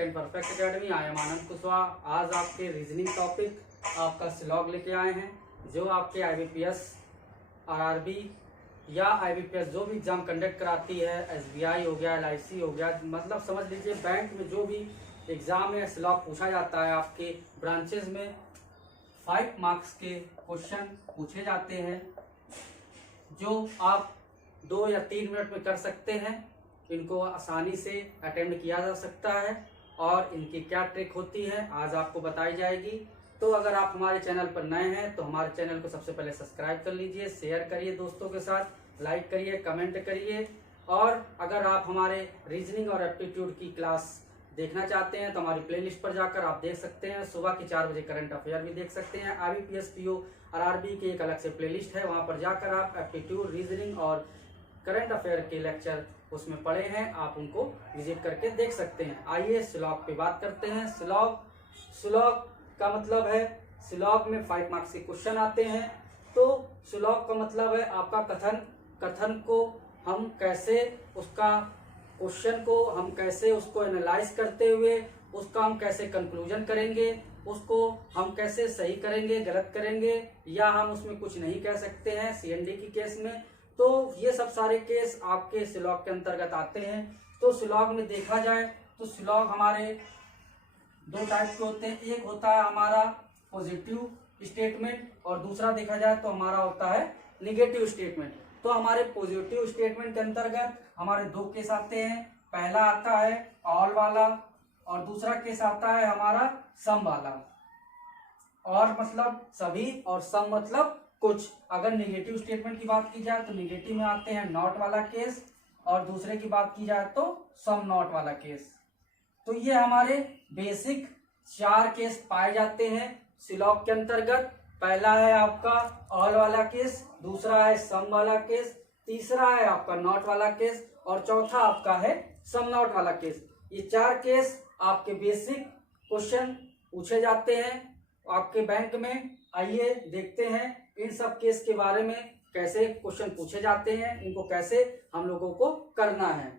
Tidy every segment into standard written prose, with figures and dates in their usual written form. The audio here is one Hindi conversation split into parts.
Right and perfect academy. I am Anand Kushwaha. आज आपके रीजनिंग टॉपिक आपका स्लॉग लेके आए हैं, जो आपके IBPS, RRB या IBPS जो भी एग्जाम कंडक्ट कराती है, SBI हो गया, LIC हो गया, मतलब समझ लीजिए बैंक में जो भी एग्जाम में स्लॉग पूछा जाता है, आपके ब्रांचेज में 5 मार्क्स के क्वेश्चन पूछे जाते हैं, जो आप 2 या 3 मिनट में कर सकते हैं। इनको आसानी से अटेम्प्ट किया जा सकता है और इनकी क्या ट्रिक होती है आज आपको बताई जाएगी। तो अगर आप हमारे चैनल पर नए हैं तो हमारे चैनल को सबसे पहले सब्सक्राइब कर लीजिए, शेयर करिए दोस्तों के साथ, लाइक करिए, कमेंट करिए। और अगर आप हमारे रीजनिंग और एप्टीट्यूड की क्लास देखना चाहते हैं तो हमारी प्लेलिस्ट पर जाकर आप देख सकते हैं। सुबह की 4 बजे करंट अफेयर भी देख सकते हैं। IBPS, PO, RRB की एक अलग से प्लेलिस्ट है, वहां पर जाकर आप एप्टीट्यूड, रीजनिंग और करंट अफेयर के लेक्चर उसमें पड़े हैं, आप उनको विजिट करके देख सकते हैं। आइए स्लॉग पे बात करते हैं। स्लॉग का मतलब है, स्लॉग में 5 मार्क्स के क्वेश्चन आते हैं। तो स्लॉग का मतलब है आपका कथन को हम कैसे, उसका क्वेश्चन को हम कैसे उसको एनालाइज करते हुए उसका हम कैसे कंक्लूजन करेंगे, उसको हम कैसे सही करेंगे, गलत करेंगे, या हम उसमें कुछ नहीं कह सकते हैं CND की केस में। तो ये सब सारे केस आपके स्लॉग के अंतर्गत आते हैं। तो स्लॉग में देखा जाए तो स्लॉग हमारे 2 टाइप के होते हैं। एक होता है हमारा पॉजिटिव स्टेटमेंट और दूसरा देखा जाए तो हमारा होता है निगेटिव स्टेटमेंट। तो हमारे पॉजिटिव स्टेटमेंट के अंतर्गत हमारे 2 केस आते हैं। पहला आता है ऑल वाला और दूसरा केस आता है हमारा सम वाला। और मतलब सभी और सम मतलब कुछ। अगर निगेटिव स्टेटमेंट की बात की जाए तो निगेटिव में आते हैं नॉट वाला केस, और दूसरे की बात की जाए तो सम नॉट वाला केस। तो ये हमारे बेसिक 4 केस पाए जाते हैं स्लॉग के अंतर्गत। पहला है आपका ऑल वाला केस, दूसरा है सम वाला केस, तीसरा है आपका नॉट वाला केस और चौथा आपका है सम नॉट वाला केस। ये 4 केस आपके बेसिक क्वेश्चन पूछे जाते हैं आपके बैंक में। आइए देखते हैं इन सब केस के बारे में, कैसे क्वेश्चन पूछे जाते हैं, इनको कैसे हम लोगों को करना है।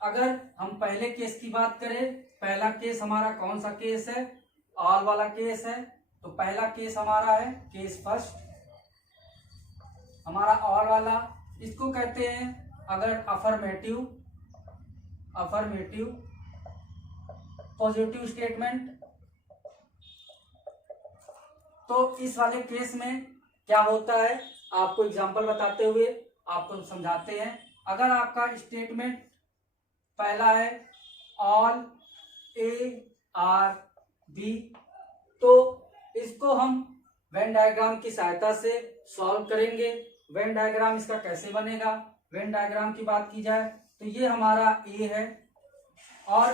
अगर हम पहले केस की बात करें, पहला केस हमारा कौन सा केस है? ऑल वाला केस है। तो पहला केस हमारा है केस फर्स्ट, हमारा ऑल वाला। इसको कहते हैं अगर अफर्मेटिव पॉजिटिव स्टेटमेंट। तो इस वाले केस में क्या होता है, आपको एग्जांपल बताते हुए आपको समझाते हैं। अगर आपका स्टेटमेंट पहला है ऑल ARB, तो इसको हम वेन डायग्राम की सहायता से सॉल्व करेंगे। वेन डायग्राम इसका कैसे बनेगा? वेन डायग्राम की बात की जाए तो ये हमारा A है और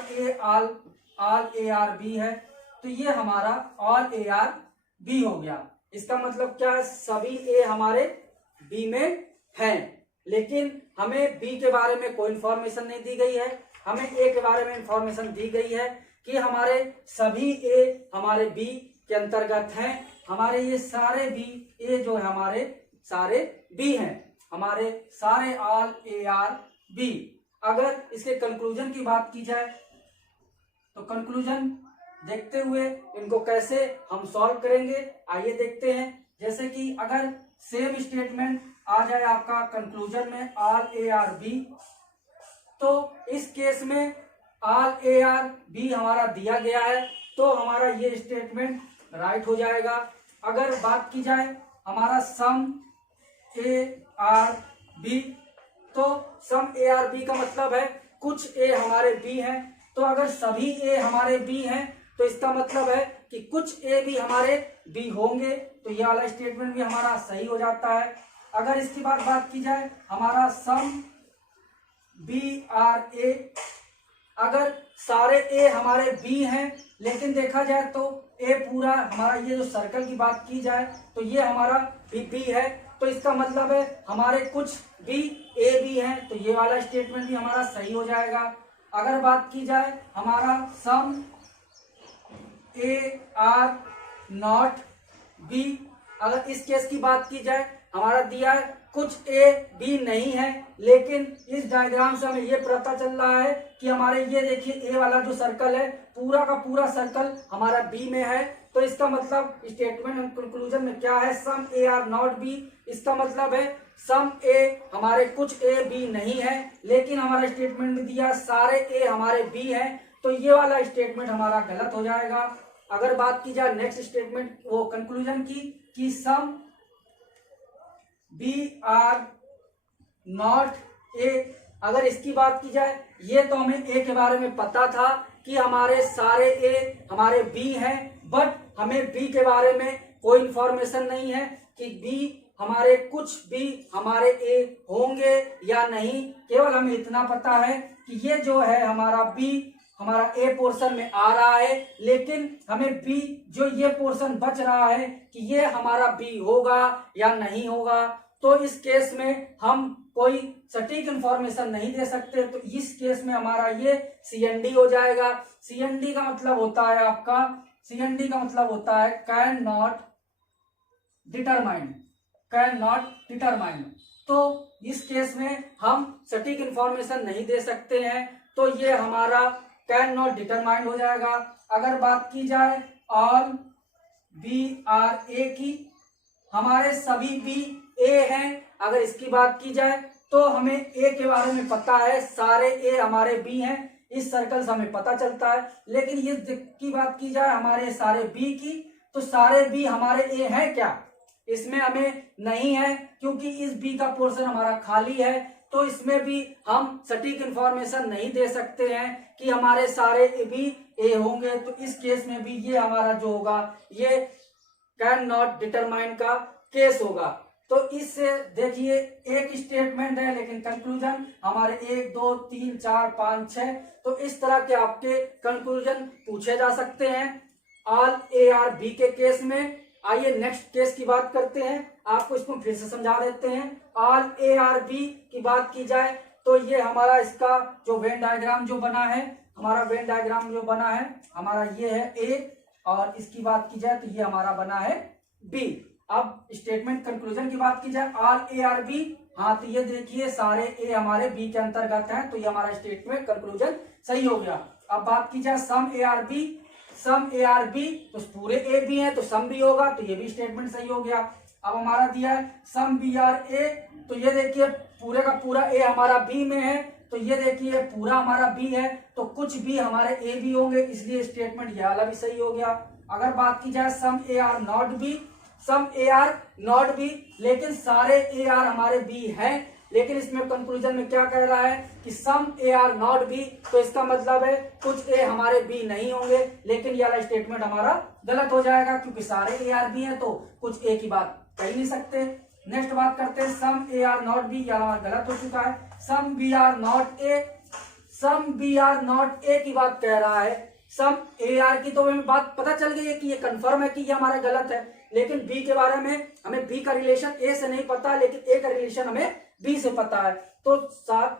ऑल ARB है, तो ये हमारा ऑल ARB हो गया। इसका मतलब क्या है? सभी A हमारे B में हैं, लेकिन हमें B के बारे में कोई इंफॉर्मेशन नहीं दी गई है। हमें A के बारे में इंफॉर्मेशन दी गई है कि हमारे सभी A हमारे B के अंतर्गत हैं। हमारे ये सारे A जो है हमारे सारे B हैं, हमारे सारे ऑल ARB। अगर इसके कंक्लूजन की बात की जाए तो कंक्लूजन देखते हुए इनको कैसे हम सॉल्व करेंगे, आइए देखते हैं। जैसे कि अगर सेम स्टेटमेंट आ जाए आपका कंक्लूजन में ऑल ARB, तो इस केस में ऑल ARB हमारा दिया गया है, तो हमारा ये स्टेटमेंट राइट हो जाएगा। अगर बात की जाए हमारा सम ARB, तो सम ARB का मतलब है कुछ A हमारे B हैं। तो अगर सभी A हमारे B हैं तो इसका मतलब है कि कुछ A भी हमारे B होंगे, तो ये वाला स्टेटमेंट भी हमारा सही हो जाता है। अगर इसकी बात की जाए हमारा सम BRA, अगर सारे A हमारे B हैं, लेकिन देखा जाए तो A पूरा हमारा, ये जो सर्कल की बात की जाए तो ये हमारा B है, तो इसका मतलब है हमारे कुछ B A भी हैं, तो ये वाला स्टेटमेंट भी हमारा सही हो जाएगा। अगर बात की जाए हमारा सम AR नॉट B, अगर इस केस की बात की जाए हमारा दिया है, कुछ ए बी नहीं है, लेकिन इस डायग्राम से हमें ये पता चल रहा है कि हमारे ये देखिए ए वाला जो सर्कल है पूरा का पूरा सर्कल हमारा बी में है। तो इसका मतलब स्टेटमेंट एंड कंक्लूजन में क्या है, सम ए आर नॉट बी। इसका मतलब है सम ए हमारे कुछ ए बी नहीं है, लेकिन हमारा स्टेटमेंट में दिया सारे ए हमारे बी है, तो ये वाला स्टेटमेंट हमारा गलत हो जाएगा। अगर बात की जाए नेक्स्ट स्टेटमेंट वो कंक्लूजन की कि some B are not A, अगर इसकी बात की जाए ये तो हमें ए के बारे में पता था कि हमारे सारे ए हमारे बी हैं, बट हमें बी के बारे में कोई इंफॉर्मेशन नहीं है कि बी हमारे कुछ भी हमारे ए होंगे या नहीं। केवल हमें इतना पता है कि ये जो है हमारा बी हमारा ए पोर्शन में आ रहा है, लेकिन हमें बी जो ये पोर्शन बच रहा है कि ये हमारा बी होगा या नहीं होगा। तो इस केस में हम कोई सटीक इंफॉर्मेशन नहीं दे सकते, तो इस केस में हमारा ये CND हो जाएगा। CND का मतलब होता है आपका, CND का मतलब होता है can not determine, can not determine. तो इस केस में हम सटीक इंफॉर्मेशन नहीं दे सकते हैं, तो ये हमारा कैन नॉट डिटरमाइन हो जाएगा। अगर बात की जाए ऑल बी आर ए की, हमारे सभी बी ए हैं। अगर इसकी बात की जाए तो हमें ए के बारे में पता है, सारे ए हमारे बी हैं, इस सर्कल से हमें पता चलता है। लेकिन ये की बात की जाए हमारे सारे बी की, तो सारे बी हमारे ए हैं क्या, इसमें हमें नहीं है, क्योंकि इस बी का पोर्शन हमारा खाली है। तो इसमें भी हम सटीक इंफॉर्मेशन नहीं दे सकते हैं कि हमारे सारे बी ए होंगे। तो इस केस में भी ये हमारा जो होगा ये कैन नॉट डिटरमाइन का केस होगा। तो इससे देखिए एक स्टेटमेंट है, लेकिन कंक्लूजन हमारे 1 2 3 4 5 6, तो इस तरह के आपके कंक्लूजन पूछे जा सकते हैं ऑल ए आर बी के केस में। आइए नेक्स्ट केस की बात करते हैं, आपको इसको फिर से समझा देते हैं। ऑल ए आर बी की बात की जाए तो ये हमारा इसका जो वेन डायग्राम जो बना है, हमारा वेन डायग्राम जो बना है हमारा ये है ए, और इसकी बात की जाए तो ये हमारा बना है बी। अब स्टेटमेंट कंक्लूजन की बात की जाए ऑल ए आर बी, हाँ तो ये देखिए सारे ए हमारे बी के अंतर्गत हैं, तो ये हमारा स्टेटमेंट कंक्लूजन सही हो गया। अब बात की जाए some A are B, some A are B तो पूरे ए बी है तो सम बी होगा, तो ये भी स्टेटमेंट सही हो गया। अब हमारा दिया है सम बी आर ए, तो ये देखिए पूरे का पूरा ए हमारा बी में है, तो ये देखिए पूरा हमारा बी है, तो कुछ भी हमारे ए बी होंगे, इसलिए स्टेटमेंट ये वाला भी सही हो गया। अगर बात की जाए some A are not B, some A are not B, लेकिन सारे ए आर हमारे बी हैं, लेकिन इसमें कंक्लूजन में क्या कह रहा है कि सम ए आर नॉट बी, तो इसका मतलब है कुछ ए हमारे बी नहीं होंगे, लेकिन ये वाला स्टेटमेंट हमारा गलत हो जाएगा, क्योंकि सारे ए आर बी है तो कुछ ए की बात कह नहीं सकते। नेक्स्ट बात करते हैं some A are not B, यह हमारा गलत हो चुका है। Some B are not A, some B are not A की बात कह रहा है, सम ए आर की तो हमें बात पता चल गई है कि ये कंफर्म है कि ये हमारा गलत है, लेकिन बी के बारे में हमें बी का रिलेशन ए से नहीं पता, लेकिन ए का रिलेशन हमें बी से पता है। तो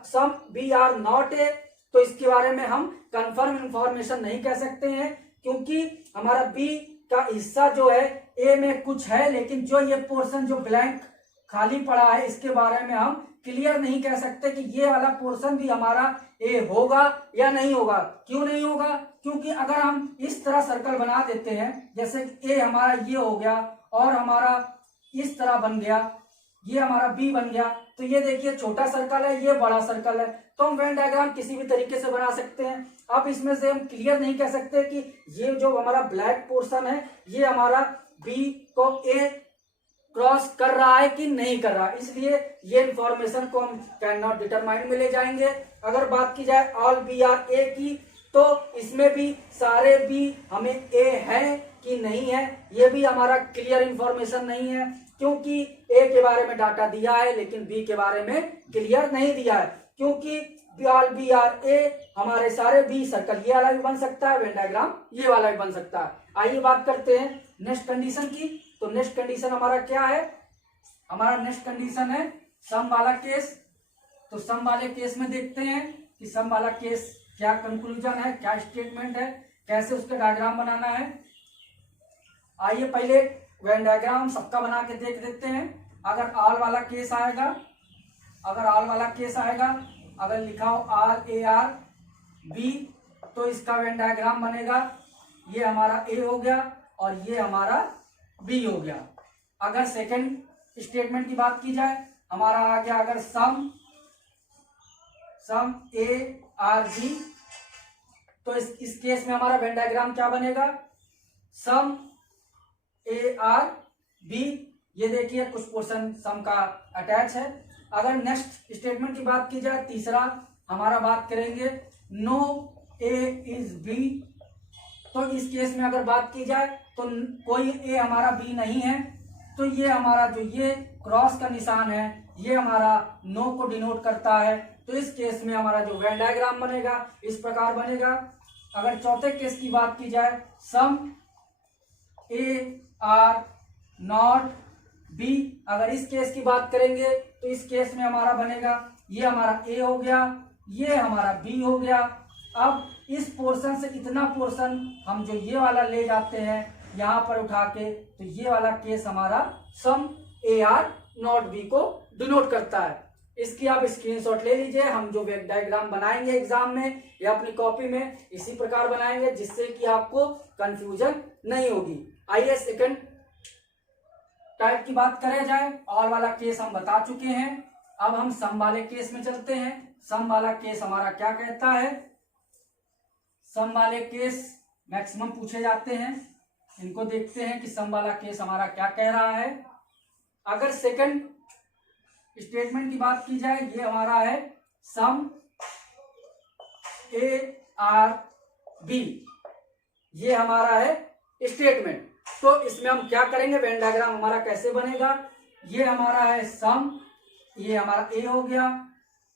some B are not a, तो इसके बारे में हम कंफर्म इंफॉर्मेशन नहीं कह सकते हैं, क्योंकि हमारा बी का हिस्सा जो है ए में कुछ है, लेकिन जो ये पोर्शन जो ब्लैंक खाली पड़ा है इसके बारे में हम क्लियर नहीं कह सकते कि ये वाला पोर्शन भी हमारा ए होगा या नहीं होगा। क्यों नहीं होगा, क्योंकि अगर हम इस तरह सर्कल बना देते हैं, जैसे ए हमारा ये हो गया और हमारा इस तरह बन गया, ये हमारा बी बन गया, तो ये देखिए छोटा सर्कल है, ये बड़ा सर्कल है, तो हम वेन डायग्राम किसी भी तरीके से बना सकते हैं। अब इसमें से हम क्लियर नहीं कह सकते कि ये जो हमारा ब्लैक पोर्शन है ये हमारा बी को ए क्रॉस कर रहा है कि नहीं कर रहा, इसलिए ये इंफॉर्मेशन को हम कैन नॉट डिटरमाइन में ले जाएंगे। अगर बात की जाए ऑल बी आर ए की, तो इसमें भी सारे बी हमें ए है कि नहीं है, ये भी हमारा क्लियर इंफॉर्मेशन नहीं है, क्योंकि ए के बारे में डाटा दिया है लेकिन बी के बारे में क्लियर नहीं दिया है। क्योंकि ऑल बी आर ए हमारे सारे बी सर्कल ये वाला भी बन सकता है, वेन डायग्राम ये वाला भी बन सकता है। आइए बात करते हैं नेक्स्ट कंडीशन की। तो नेक्स्ट कंडीशन हमारा क्या है, हमारा नेक्स्ट कंडीशन है सम वाला केस। तो सम वाले केस में देखते हैं कि सम वाला केस क्या कंक्लूजन है, क्या स्टेटमेंट है, कैसे उसका डायग्राम बनाना है। आइए पहले वेन डायग्राम सबका बना के देख देते हैं। अगर ऑल वाला केस आएगा, अगर लिखा हो आर ए आर बी, तो इसका वेन डायग्राम बनेगा, ये हमारा ए हो गया और ये हमारा बी हो गया। अगर सेकंड स्टेटमेंट की बात की जाए, हमारा आ गया अगर सम ए आर बी, तो इस केस में हमारा वेन डायग्राम क्या बनेगा, सम ए आर बी। ये देखिए कुछ पोर्शन सम का अटैच है। अगर नेक्स्ट स्टेटमेंट की बात की जाए, तीसरा हमारा बात करेंगे नो ए इज बी, तो इस केस में अगर बात की जाए तो कोई ए हमारा बी नहीं है, तो ये हमारा जो ये क्रॉस का निशान है ये हमारा नो को डिनोट करता है। तो इस केस में हमारा जो वेन डायग्राम बनेगा इस प्रकार बनेगा। अगर चौथे केस की बात की जाए, some A are not B, अगर इस केस की बात करेंगे तो इस केस में हमारा बनेगा, ये हमारा ए हो गया, ये हमारा बी हो गया। अब इस पोर्शन से इतना पोर्शन हम जो ये वाला ले जाते हैं यहाँ पर उठा के, तो ये वाला केस हमारा सम ए आर नॉट बी को डिनोट करता है। इसकी आप स्क्रीनशॉट ले लीजिए। हम जो वेन डायग्राम बनाएंगे एग्जाम में या अपनी कॉपी में इसी प्रकार बनाएंगे, जिससे कि आपको कंफ्यूजन नहीं होगी। आइए सेकंड टाइप की बात करें जाए, ऑल वाला केस हम बता चुके हैं। अब हम सम वाले केस में चलते हैं। सम वाला केस हमारा क्या कहता है, सम वाले केस मैक्सिमम पूछे जाते हैं, इनको देखते हैं कि सम वाला केस हमारा क्या कह रहा है। अगर सेकंड स्टेटमेंट की बात की जाए, ये हमारा है सम ए आर बी, ये हमारा है स्टेटमेंट। तो इसमें हम क्या करेंगे, वेन डायग्राम हमारा कैसे बनेगा, ये हमारा है सम, ये हमारा ए हो गया,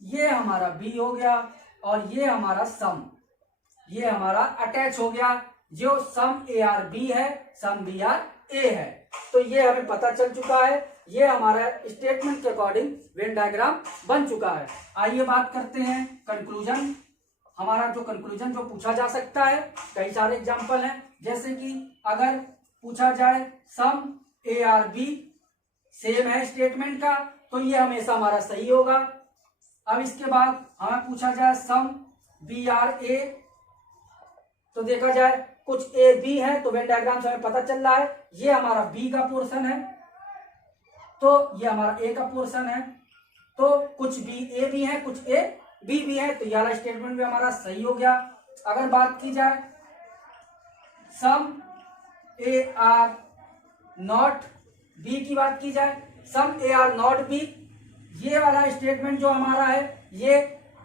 ये हमारा बी हो गया और ये हमारा सम, ये हमारा अटैच हो गया। जो सम ए आर बी है, सम बी आर ए है। तो ये हमें पता चल चुका है, ये हमारा स्टेटमेंट के अकॉर्डिंग वेन डायग्राम बन चुका है। आइए बात करते हैं कंक्लूजन। हमारा जो कंक्लूजन जो पूछा जा सकता है, कई सारे एग्जांपल हैं, जैसे कि अगर पूछा जाए some A are B same है स्टेटमेंट का, तो ये हमेशा हमारा सही होगा। अब इसके बाद हमें पूछा जाए सम बी आर ए, तो देखा जाए कुछ ए बी है, तो वेन डायग्राम से हमें पता चल रहा है ये हमारा बी का पोर्शन है, तो ये हमारा ए का पोर्शन है। तो कुछ बी ए भी है, कुछ ए बी भी है, तो ये वाला स्टेटमेंट भी हमारा सही हो गया। अगर बात की जाए some A are not B की बात की जाए, some A are not B, ये वाला स्टेटमेंट जो हमारा है ये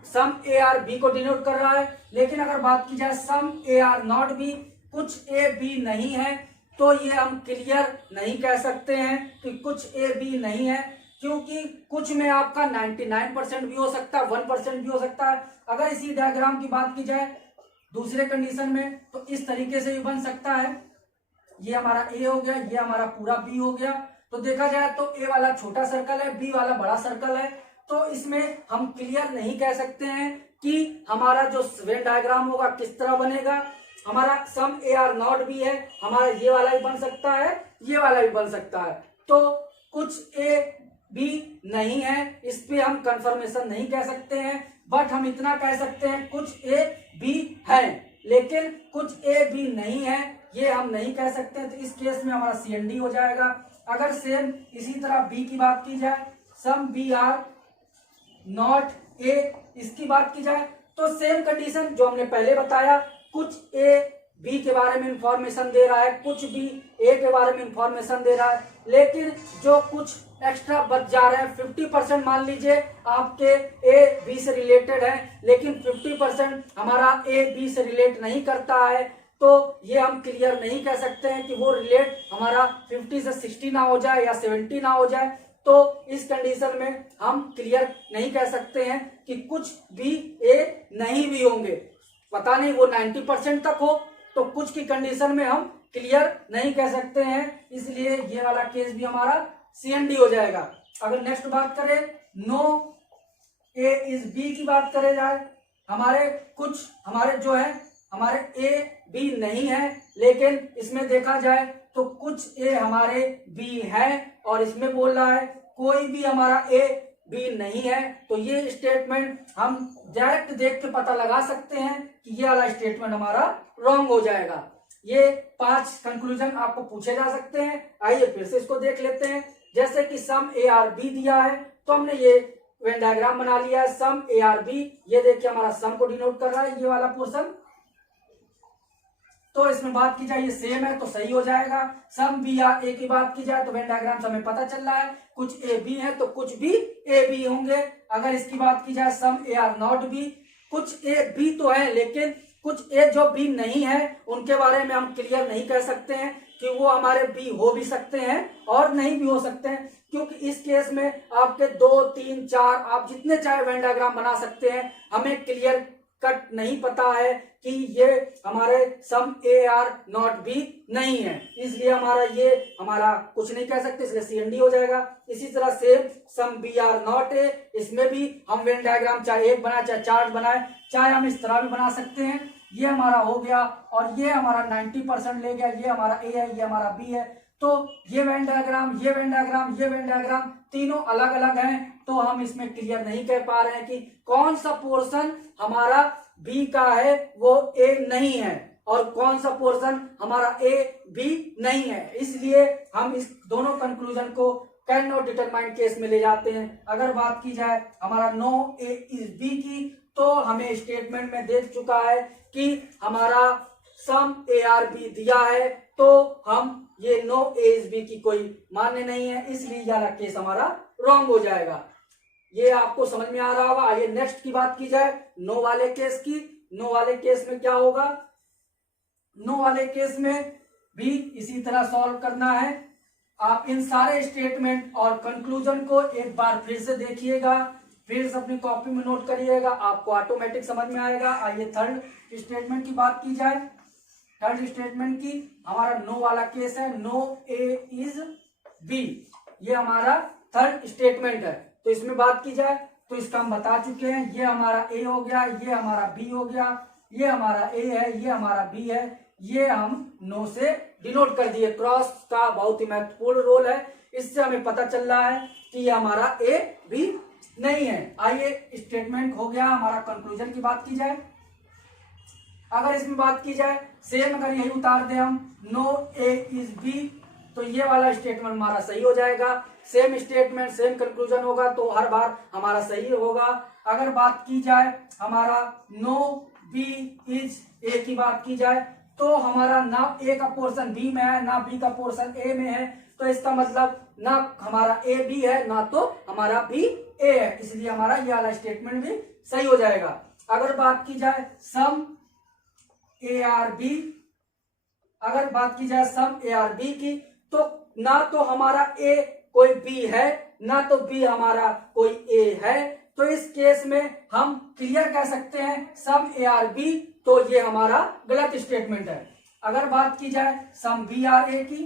सम ए आर बी को डिनोट कर रहा है। लेकिन अगर बात की जाए some A are not B, कुछ ए बी नहीं है, तो ये हम क्लियर नहीं कह सकते हैं कि कुछ ए बी नहीं है, क्योंकि कुछ में आपका 99% भी हो सकता है, 1% भी हो सकता है। अगर इसी डायग्राम की बात की जाए दूसरे कंडीशन में, तो इस तरीके से भी बन सकता है। ये हमारा ए हो गया, ये हमारा पूरा बी हो गया। तो देखा जाए तो ए वाला छोटा सर्कल है, बी वाला बड़ा सर्कल है, तो इसमें हम क्लियर नहीं कह सकते हैं कि हमारा जो वेन डायग्राम होगा किस तरह बनेगा। हमारा सम ए आर नॉट बी है, हमारा ये वाला भी बन सकता है, ये वाला भी बन सकता है। तो कुछ ए बी नहीं है, इस पे हम कंफर्मेशन नहीं कह सकते हैं, बट हम इतना कह सकते हैं कुछ ए बी है, लेकिन कुछ ए बी नहीं है ये हम नहीं कह सकते। तो इस केस में हमारा CND हो जाएगा। अगर सेम इसी तरह बी की बात की जाए, some B are not A, इसकी बात की जाए तो सेम कंडीशन जो हमने पहले बताया, कुछ ए बी के बारे में इंफॉर्मेशन दे रहा है, कुछ बी ए के बारे में इंफॉर्मेशन दे रहा है, लेकिन जो कुछ एक्स्ट्रा बच जा रहे हैं 50% मान लीजिए आपके ए बी से रिलेटेड है, लेकिन 50% हमारा ए बी से रिलेट नहीं करता है, तो ये हम क्लियर नहीं कह सकते हैं कि वो रिलेट हमारा 50 से 60 ना हो जाए या 70 ना हो जाए। तो इस कंडीशन में हम क्लियर नहीं कह सकते हैं कि कुछ बी ए नहीं भी होंगे, पता नहीं वो 90% तक हो, तो कुछ की कंडीशन में हम क्लियर नहीं कह सकते हैं, इसलिए ये वाला केस भी हमारा CND हो जाएगा। अगर नेक्स्ट बात करें नो ए इज बी की बात करें जाए, हमारे जो है हमारे ए बी नहीं है, लेकिन इसमें देखा जाए तो कुछ ए हमारे बी है, और इसमें बोल रहा है कोई भी हमारा ए बी नहीं है, तो ये स्टेटमेंट हम डायरेक्ट देख के पता लगा सकते हैं कि ये वाला स्टेटमेंट हमारा रॉन्ग हो जाएगा। ये 5 कंक्लूजन आपको पूछे जा सकते हैं। आइए फिर से इसको देख लेते हैं। जैसे कि सम ए आर बी दिया है, तो हमने ये वेन डायग्राम बना लिया है। सम ए आर बी, ये देखिए हमारा सम को डिनोट कर रहा है ये वाला पोर्शन। तो इसमें बात की जाए ये सेम है तो सही हो जाएगा। सम बी आर ए की बात की जाए तो वेन डायग्राम से हमें पता चल रहा है कुछ ए बी है तो कुछ भी ए बी होंगे। अगर इसकी बात की जाए some A are not B, कुछ ए बी तो है लेकिन कुछ ए जो बी नहीं है उनके बारे में हम क्लियर नहीं कर सकते हैं कि वो हमारे बी हो भी सकते हैं और नहीं भी हो सकते हैं, क्योंकि इस केस में आपके 2, 3, 4 आप जितने चाहे वेन डायग्राम बना सकते हैं। हमें क्लियर कट नहीं पता है कि ये हमारे सम ए आर नॉट बी नहीं है, इसलिए हमारा कुछ नहीं कह सकते, इसलिए सी एन डी हो जाएगा। इसी तरह same some B are not A, इसमें भी हम वेन डायग्राम चाहे एक बनाए चाहे 4 बनाए, चाहे हम इस तरह भी बना सकते हैं। ये हमारा हो गया और ये हमारा 90% ले गया। ये हमारा ए है, ये हमारा बी है। तो ये वेन डायग्राम, ये वेन डायग्राम, ये वेन डायग्राम तीनों अलग अलग हैं, तो हम इसमें क्लियर नहीं कह पा रहे हैं कि कौन सा पोर्शन हमारा बी का है वो ए नहीं है और कौन सा पोर्शन हमारा ए बी नहीं है। इसलिए हम इस दोनों कंक्लूजन को कैन नॉट डिटरमाइन केस में ले जाते हैं। अगर बात की जाए हमारा नो ए इज बी की, तो हमें स्टेटमेंट में देख चुका है कि हमारा सम ए आर बी दिया है, तो हम ये नो ए इज बी की कोई मान्य नहीं है, इसलिए यह केस हमारा रॉन्ग हो जाएगा। ये आपको समझ में आ रहा होगा। आइए नेक्स्ट की बात की जाए नो वाले केस की। नो वाले केस में क्या होगा? नो वाले केस में भी इसी तरह सॉल्व करना है। आप इन सारे स्टेटमेंट और कंक्लूजन को एक बार फिर से देखिएगा, फिर से अपनी कॉपी में नोट करिएगा, आपको ऑटोमेटिक समझ में आएगा। आइए थर्ड स्टेटमेंट की बात की जाए। थर्ड स्टेटमेंट की हमारा नो वाला केस है, नो ए इज बी, ये हमारा थर्ड स्टेटमेंट है। तो इसमें बात की जाए तो इसका हम बता चुके हैं, ये हमारा ए हो गया, ये हमारा बी हो गया, ये हमारा ए है, ये हमारा बी है, ये हम नो से डिनोट कर दिए। क्रॉस का बहुत ही महत्वपूर्ण रोल है, इससे हमें पता चल रहा है कि ये हमारा ए बी नहीं है। आइए स्टेटमेंट हो गया, हमारा कंक्लूजन की बात की जाए। अगर इसमें बात की जाए सेम, अगर यही उतार दे हम नो ए इज बी, तो ये वाला स्टेटमेंट हमारा सही हो जाएगा। सेम स्टेटमेंट सेम कंक्लूजन होगा तो हर बार हमारा सही होगा। अगर बात की जाए हमारा नो बी इज ए की बात की जाए, तो हमारा ना ए का पोर्शन बी में है ना बी का पोर्शन ए में है, तो इसका मतलब ना हमारा ए बी है ना तो हमारा बी ए है, इसलिए हमारा ये वाला स्टेटमेंट भी सही हो जाएगा। अगर बात की जाए सम ए आर बी, अगर बात की जाए सम ए आर बी की, तो ना तो हमारा ए कोई बी है ना तो बी हमारा कोई ए है, तो इस केस में हम क्लियर कह सकते हैं सम ए आर बी, तो ये हमारा गलत स्टेटमेंट है। अगर बात की जाए सम बी आर ए की,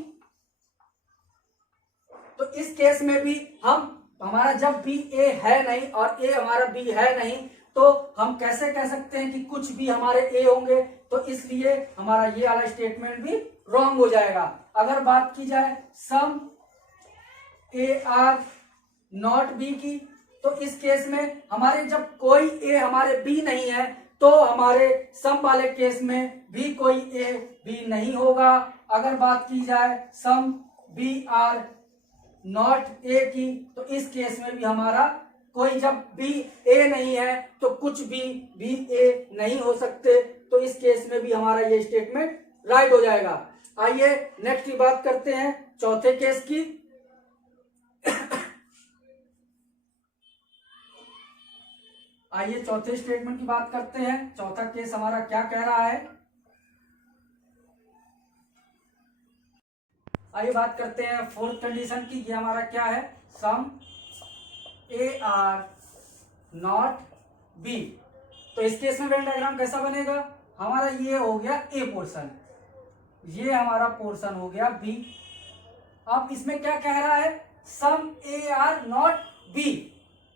तो इस केस में भी हमारा जब बी ए है नहीं और ए हमारा बी है नहीं, तो हम कैसे कह सकते हैं कि कुछ भी हमारे ए होंगे, तो इसलिए हमारा ये वाला स्टेटमेंट भी रॉन्ग हो जाएगा। अगर बात की जाए some A are not B की, तो इस केस में हमारे जब कोई ए हमारे बी नहीं है, तो हमारे सम वाले केस में भी कोई ए बी नहीं होगा। अगर बात की जाए some B are not A की, तो इस केस में भी हमारा कोई जब बी ए नहीं है तो कुछ भी ए नहीं हो सकते, तो इस केस में भी हमारा ये स्टेटमेंट राइट हो जाएगा। आइए नेक्स्ट की बात करते हैं चौथे केस की। आइए चौथे स्टेटमेंट की बात करते हैं। चौथा केस हमारा क्या कह रहा है, आइए बात करते हैं फोर्थ कंडीशन की। ये हमारा क्या है, सम ए आर नॉट बी। तो इस केस में वेन डायग्राम कैसा बनेगा, हमारा ये हो गया ए पोर्शन, ये हमारा पोर्शन हो गया बी। अब इसमें क्या कह रहा है, सम ए आर नॉट बी,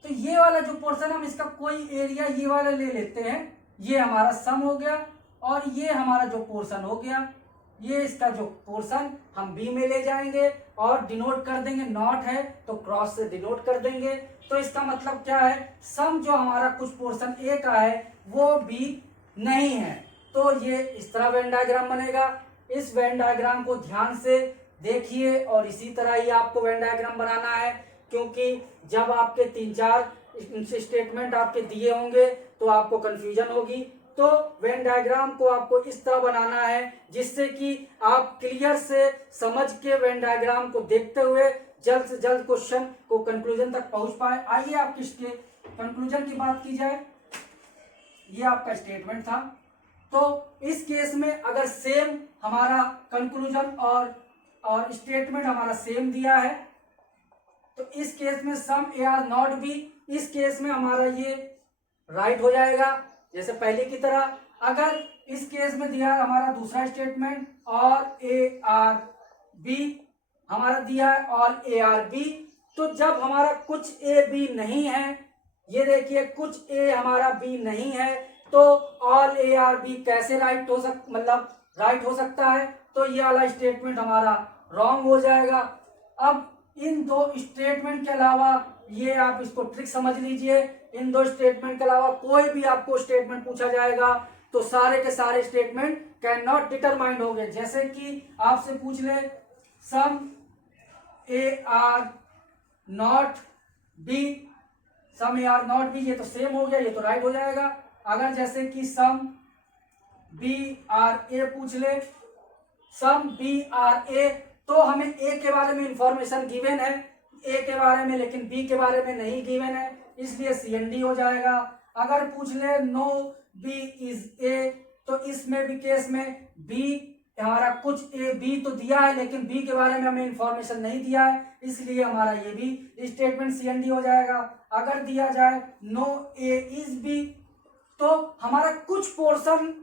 तो ये वाला जो पोर्शन हम इसका कोई एरिया ये वाला ले लेते हैं, ये हमारा सम हो गया और ये हमारा जो पोर्शन हो गया ये इसका जो पोर्शन हम बी में ले जाएंगे और डिनोट कर देंगे, नॉट है तो क्रॉस से डिनोट कर देंगे। तो इसका मतलब क्या है, सम जो हमारा कुछ पोर्शन ए का है वो बी नहीं है। तो ये इस तरह वेन डायग्राम बनेगा। इस वेन डायग्राम को ध्यान से देखिए और इसी तरह ही आपको वेन डायग्राम बनाना है, क्योंकि जब आपके 3-4 स्टेटमेंट आपके दिए होंगे तो आपको कंफ्यूजन होगी। तो वेन डायग्राम को आपको इस तरह बनाना है जिससे कि आप क्लियर से समझ के वेन डायग्राम को देखते हुए जल्द से जल्द क्वेश्चन को कंक्लूजन तक पहुंच पाए। आइए आप किसके कंक्लूजन की बात की जाए। ये आपका स्टेटमेंट था। तो इस केस में अगर सेम हमारा कंक्लूजन और स्टेटमेंट हमारा सेम दिया है तो इस केस में सम ए आर नॉट बी, इस केस में हमारा ये राइट हो जाएगा जैसे पहले की तरह। अगर इस केस में दिया है हमारा दूसरा स्टेटमेंट और ए आर बी हमारा दिया है और ए आर बी, तो जब हमारा कुछ ए बी नहीं है, ये देखिए कुछ ए हमारा बी नहीं है, तो ऑल ए आर बी कैसे राइट हो राइट हो सकता है। तो ये वाला स्टेटमेंट हमारा रॉन्ग हो जाएगा। अब इन दो स्टेटमेंट के अलावा, ये आप इसको ट्रिक समझ लीजिए, इन दो स्टेटमेंट के अलावा कोई भी आपको स्टेटमेंट पूछा जाएगा तो सारे के सारे स्टेटमेंट कैन नॉट डिटरमाइंड हो गए। जैसे कि आपसे पूछ ले some A are not B, some A are not B, ये तो सेम हो गया, ये तो राइट हो जाएगा। अगर जैसे कि सम बी आर ए पूछ ले, सम बी आर ए, तो हमें ए के बारे में इंफॉर्मेशन गिवन है ए के बारे में, लेकिन बी के बारे में नहीं गिवन है, इसलिए CND हो जाएगा। अगर पूछ ले नो बी इज ए, तो इसमें भी केस में बी हमारा कुछ ए बी तो दिया है लेकिन बी के बारे में हमें इंफॉर्मेशन नहीं दिया है, इसलिए हमारा ये भी स्टेटमेंट CND हो जाएगा। अगर दिया जाए नो ए इज बी, तो हमारा कुछ पोर्शन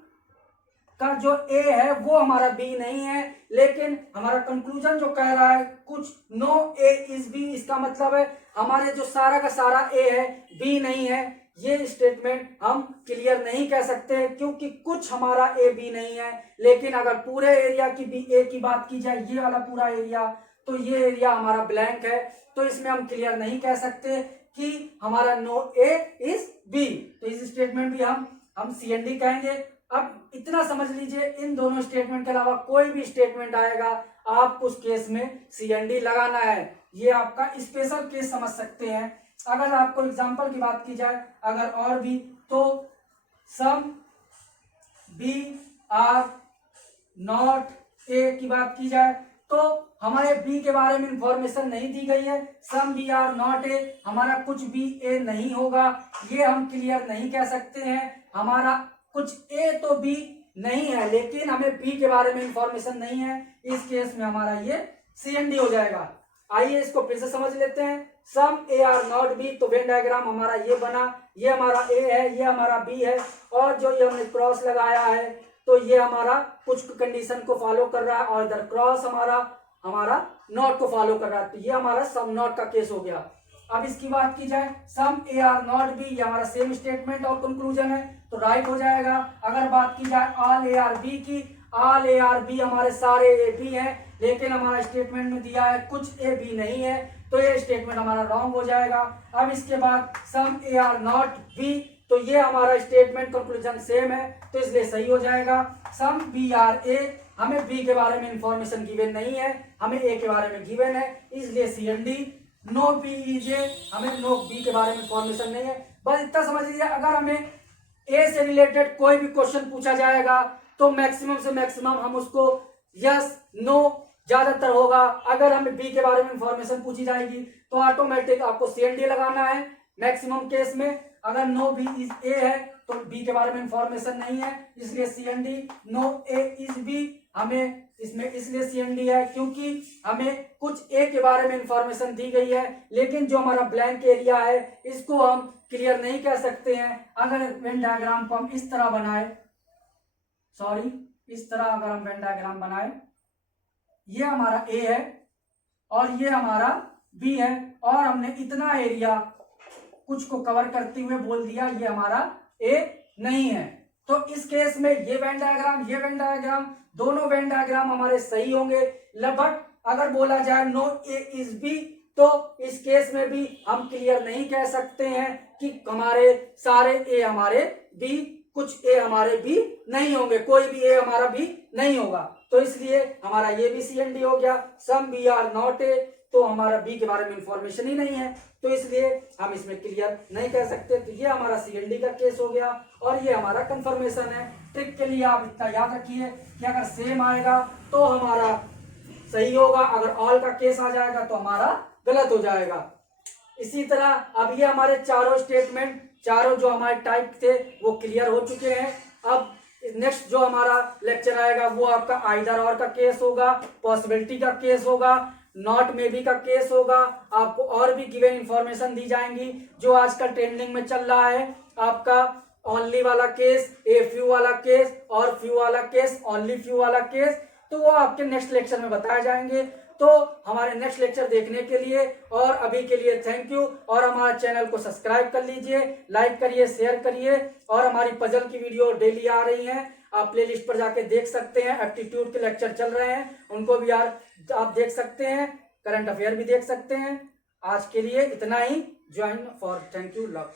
का जो ए है वो हमारा बी नहीं है, लेकिन हमारा कंक्लूजन जो कह रहा है कुछ नो ए इज बी, इसका मतलब है हमारे जो सारा का सारा ए है बी नहीं है। ये स्टेटमेंट हम क्लियर नहीं कह सकते क्योंकि कुछ हमारा ए बी नहीं है, लेकिन अगर पूरे एरिया की बी ए की बात की जाए, ये वाला पूरा एरिया, तो ये एरिया हमारा ब्लैंक है, तो इसमें हम क्लियर नहीं कह सकते कि हमारा नो ए इज बी। तो इस स्टेटमेंट भी हम CND कहेंगे। अब इतना समझ लीजिए, इन दोनों स्टेटमेंट के अलावा कोई भी स्टेटमेंट आएगा आप उस केस में CND लगाना है। ये आपका स्पेशल केस समझ सकते हैं। अगर आपको एग्जांपल की बात की जाए, अगर और भी, तो some B are not A की बात की जाए तो हमारे बी के बारे में इंफॉर्मेशन नहीं दी गई है, some B are not A, हमारा कुछ भी ए नहीं होगा, ये हम क्लियर नहीं कह सकते हैं। हमारा कुछ ए तो बी नहीं है लेकिन हमें बी के बारे में इंफॉर्मेशन नहीं है, इस केस में हमारा ये CND हो जाएगा। आइए इसको फिर से समझ लेते हैं। Some A are not B, तो वेन डायग्राम हमारा ये बना, ये हमारा ए है, ये हमारा बी है, और जो ये हमने क्रॉस लगाया है तो ये हमारा कुछ कंडीशन को फॉलो कर रहा है और इधर क्रॉस हमारा नॉट को फॉलो कर रहा है, तो ये हमारा सम नॉट का केस हो गया। अब इसकी बात की जाए some A are not B, ये हमारा सेम स्टेटमेंट और कंक्लूजन है तो राइट हो जाएगा। अगर बात की जाए ऑल ए आर बी की, ऑल ए आर बी हमारे सारे ए बी हैं लेकिन हमारा स्टेटमेंट में दिया है कुछ ए बी नहीं है, तो ये स्टेटमेंट हमारा रॉन्ग हो जाएगा। अब इसके बाद सम ए आर नॉट बी, तो ये हमारा स्टेटमेंट कंक्लूजन सेम है तो इसलिए सही हो जाएगा। सम बी आर ए, हमें बी के बारे में इंफॉर्मेशन गिवन नहीं है, हमें ए के बारे में गिवन है, इसलिए CND। No B is A, हमें नो बी के बारे में इंफॉर्मेशन नहीं है। बस इतना समझ लीजिए, अगर हमें ए से रिलेटेड कोई भी क्वेश्चन पूछा जाएगा तो मैक्सिमम से मैक्सिमम हम उसको यस नो ज्यादातर होगा। अगर हमें बी के बारे में इंफॉर्मेशन पूछी जाएगी तो ऑटोमेटिक आपको CND लगाना है मैक्सिमम केस में। अगर नो बी इज ए है तो बी के बारे में इंफॉर्मेशन नहीं है, इसलिए CND। No A is B, हमें इसमें इसलिए CND है क्योंकि हमें कुछ ए के बारे में इंफॉर्मेशन दी गई है लेकिन जो हमारा ब्लैंक एरिया है इसको हम क्लियर नहीं कह सकते हैं। अगर वेन डायग्राम को हम इस तरह बनाए, इस तरह अगर हम वेन डायग्राम बनाए, ये हमारा ए है और ये हमारा बी है और हमने इतना एरिया कुछ को कवर करते हुए बोल दिया ये हमारा ए नहीं है, तो इस केस में ये वेन डायग्राम दोनों वेन डायग्राम हमारे सही होंगे। बट अगर बोला जाए नो ए इज बी, तो इस केस में भी हम क्लियर नहीं कह सकते हैं कि हमारे सारे ए हमारे बी, कुछ ए हमारे बी नहीं होंगे, कोई भी ए हमारा बी नहीं होगा। तो इसलिए हमारा ये भी सी एंड डी हो गया। सम बी आर नॉट ए, तो हमारा बी के बारे में इंफॉर्मेशन ही नहीं है, तो इसलिए हम इसमें क्लियर नहीं कह सकते। तो ये हमारा सी एंड डी का केस हो गया और ये हमारा कंफर्मेशन है। ट्रिक के लिए आप इतना याद रखिए कि अगर सेम आएगा तो हमारा सही होगा, अगर ऑल का केस आ जाएगा तो हमारा गलत हो जाएगा। इसी तरह अब ये हमारे चारों स्टेटमेंट, चारों जो हमारे टाइप थे वो क्लियर हो चुके हैं। अब नेक्स्ट जो हमारा लेक्चर आएगा वो आपका आइदर और का केस होगा, पॉसिबिलिटी का केस होगा, नॉट मे बी का केस होगा। आपको और भी गिवन इंफॉर्मेशन दी जाएंगी जो आजकल ट्रेंडिंग में चल रहा है। आपका ओनली वाला केस, ए फ्यू वाला केस और फ्यू वाला केस, ओनली फ्यू वाला केस, तो वो आपके नेक्स्ट लेक्चर में बताए जाएंगे। तो हमारे नेक्स्ट लेक्चर देखने के लिए और अभी के लिए थैंक यू। और हमारे चैनल को सब्सक्राइब कर लीजिए, लाइक करिए, शेयर करिए। और हमारी पजल की वीडियो डेली आ रही हैं, आप प्लेलिस्ट पर जाके देख सकते हैं। एप्टीट्यूड के लेक्चर चल रहे हैं, उनको भी यार आप देख सकते हैं, करंट अफेयर भी देख सकते हैं। आज के लिए इतना ही। Join for thank you love.